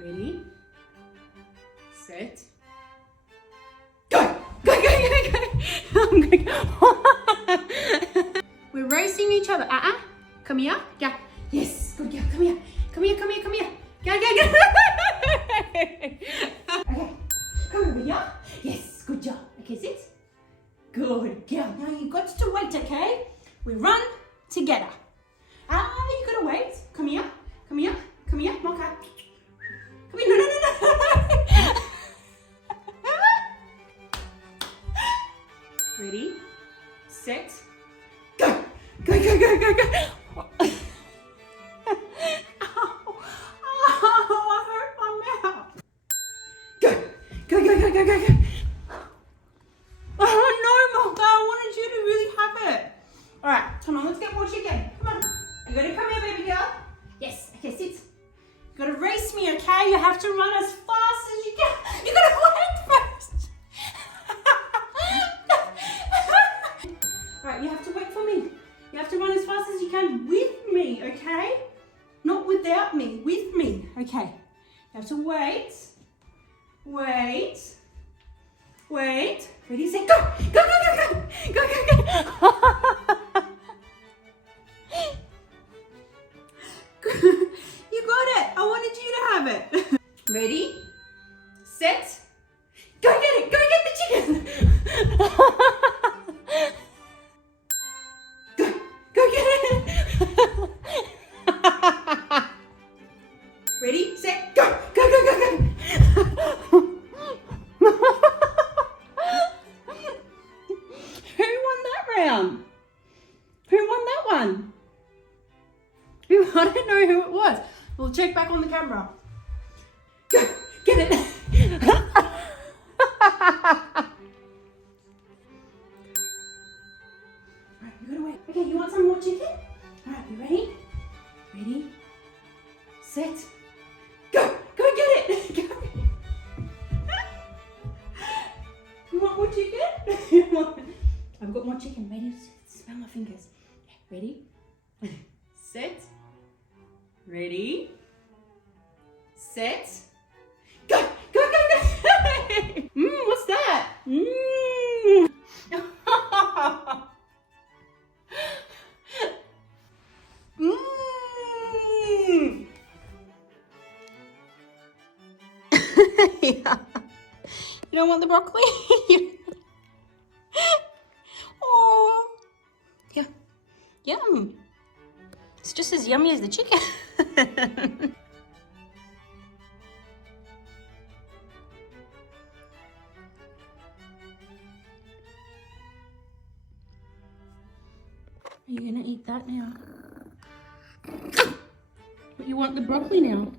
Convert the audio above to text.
Ready? Set. Go! Go, go, go, go! I'm gonna go. We're racing each other. Come here. Yeah. Yes. Good girl. Come here. Come here, come here, come here. Go, go, go. Okay. Come over here. Yes. Good job. Okay, sit. Good girl. Now you got to wait, okay? We run together. You gotta wait. Come here. Come here. Come here. Mocha. Come here. No, no, no, no. Ready? Set. Go. Go, go, go, go, go. Go, go, go, go, go, go. Oh no, Mocha, I wanted you to really have it. All right, come on, let's get more chicken. Come on. You gotta come here, baby girl. Yes, okay, sit. You gotta race me, okay? You have to run as fast as you can. You gotta wait first. All right, you have to wait for me. You have to run as fast as you can with me, okay? Not without me, with me. Okay, you have to wait. Wait. Wait. Ready, set, go! Go, go, go, go! Go, go, go! You got it! I wanted you to have it. Ready? Set. Go get it! Go get the chicken! Go! Go get it! Ready? Set, go! Go, go, go, go! Who won that round? Who won that one? I don't know who it was. We'll check back on the camera. Go! Get it! Alright, you gotta wait. Okay, you want some more chicken? Alright, you ready? Ready? Set. Go! Go get it! Go! You want more chicken? I've got more chicken. Ready? Smell my fingers. Ready? Set. Ready? Set. Go! Go, go, go! What's that? Yeah. You don't want the broccoli? Oh. Yeah. Yum. It's just as yummy as the chicken. Are you gonna eat that now? But you want the broccoli now?